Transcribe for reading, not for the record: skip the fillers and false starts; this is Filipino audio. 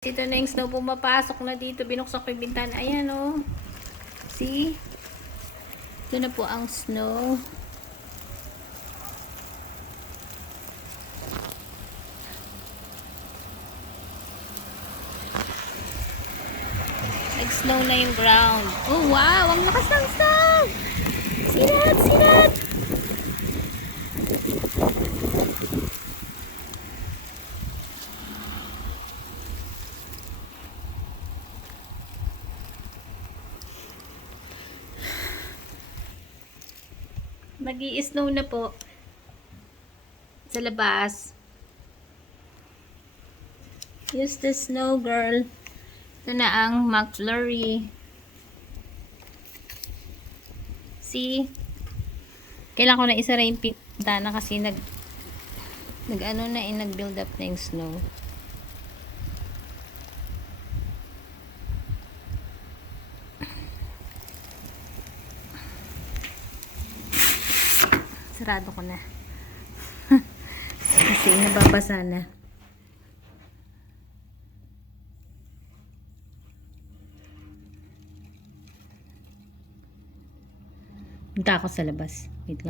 Ito na yung snow, pumapasok na dito. Binuksan ko yung bintana. Ayan, oh. See? Ito na po ang snow. Nag-snow na yung ground. Oh, wow! Ang lakas ng snow! Sinat! Sinat! Nag-i-snow na po sa labas. Use the snow, girl. Ito na ang McFlurry. See? Kailangan ko na isara yung pintana kasi nag-build up na yung snow. Sarado ko na. Kasi nababasa na. Punta ako sa labas. Wait lang.